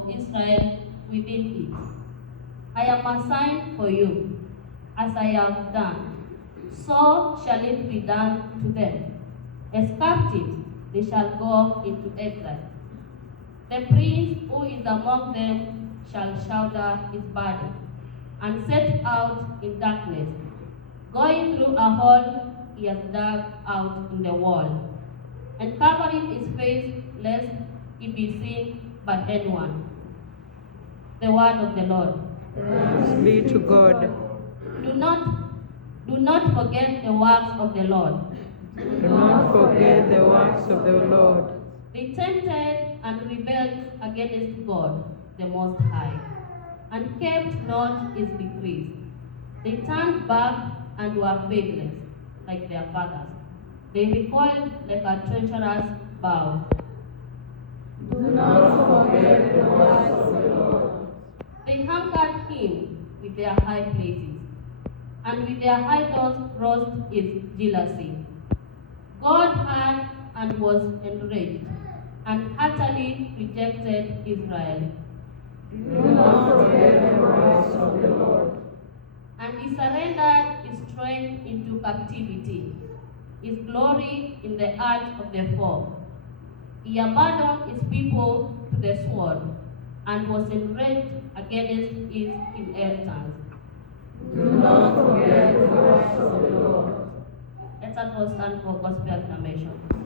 of Israel within it. I am assigned for you, as I have done. So shall it be done to them. As captives they shall go into exile. The prince who is among them shall shoulder his burden, and set out in darkness, going through a hole he has dug out in the wall, and covering his face lest he be seen by anyone. The word of the Lord. Thanks be to God. Do not forget the works of the Lord. Do not forget the works of the Lord. They tempted and rebelled against God, the Most High, and kept not his decrees. They turned back and were faithless, like their fathers. They recoiled like a treacherous bow. Do not forget the works of the Lord. They hungered him with their high places, and with their idols roused his jealousy. God heard and was enraged, and utterly rejected Israel. Do not forget the works of the Lord. And he surrendered his strength into captivity, his glory in the heart of the foe. He abandoned his people to the sword, and was enraged against his inheritance. Do not forget the works of the Lord. Let us all stand for gospel acclamation.